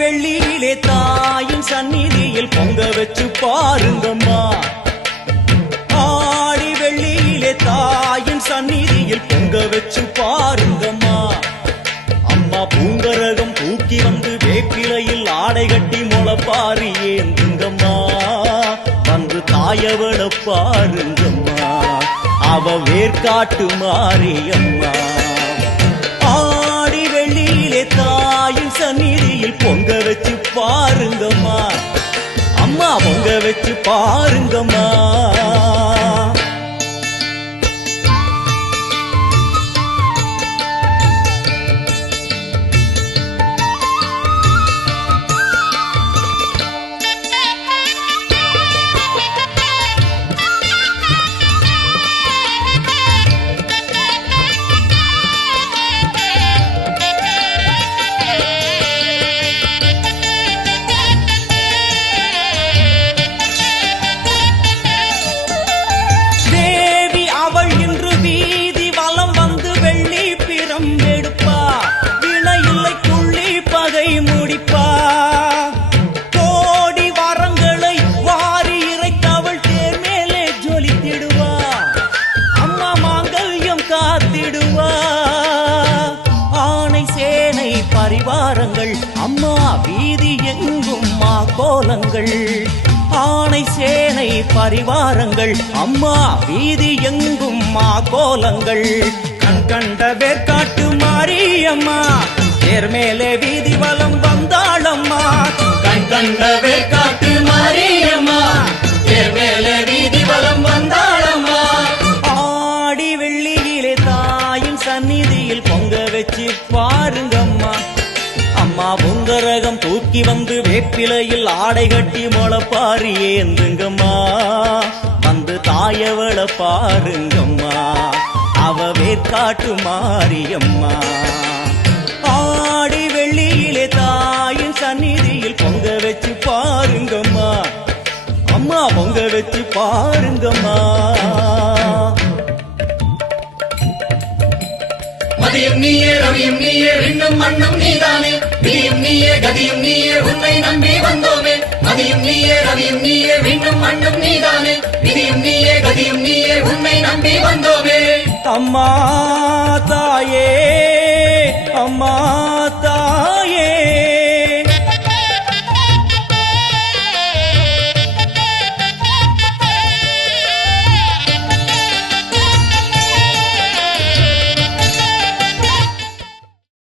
வெள்ளியிலே தாயின் சந்நிதியில் பொங்க வச்சு பாருங்கம்மா. ஆடி வெள்ளியிலே தாயின் சந்நிதியில் பொங்க வச்சு பாருங்கம்மா. அம்மா பூங்கரகம் தூக்கி வந்து வேப்பிலையில் ஆடை கட்டி முளைப்பாரி ஏந்துங்கம்மா. வந்து தாயவள பாருங்கம்மா, அவ வேர்காட்டு மாரியம்மா. ஆடி வெள்ளியிலே தாயின் சந்நிதியில் பொங்க வச்சு பாருங்கம்மா. அம்மா பொங்க வச்சு பாருங்கம்மா. பரிவாரங்கள் அம்மா வீதி எங்கும் மா கோலங்கள். ஆணை சேனை பரிவாரங்கள் அம்மா வீதி எங்கும் மா கோலங்கள். கண் கண்ட வேர்காட்டு மாரியம்மா தேர் மேலே வீதி வலம் வந்தாளம்மா. கண் கண்ட வேர்காட்டு மாரியம்மா தேர் மேலே வீதி வலம் வந்தாளம்மா. ஆடி வெள்ளியிலே தாயின் சந்நிதியில் பொங்க வச்சு பாருங்கம்மா. அம்மா பொங்கரகம் தூக்கி வந்து வேப்பிலையில் ஆடை கட்டி முளைப்பாரி ஏந்துங்கம்மா. வந்து தாயவள பாருங்கம்மா, அவ வேர்காட்டு மாரியம்மா. ஆடி வெள்ளியிலே தாயின் சந்நிதியில் பொங்க வச்சு பாருங்கம்மா. அம்மா பொங்க வச்சு பாருங்கம்மா. மதியும் நீயே ரவியும் நீயே விண்ணும் மண்ணும் நீதானே. விதியும் நீயே கதியும் நீயே உன்னை நம்பி வந்தோமே. மதியும் நீயே ரவியும் நீயே விண்ணும் மண்ணும் நீதானே. விதியும் நீயே கதியும் நீயே உன்னை நம்பி வந்தோமே. அம்மா தாயே, அம்மா தாயே,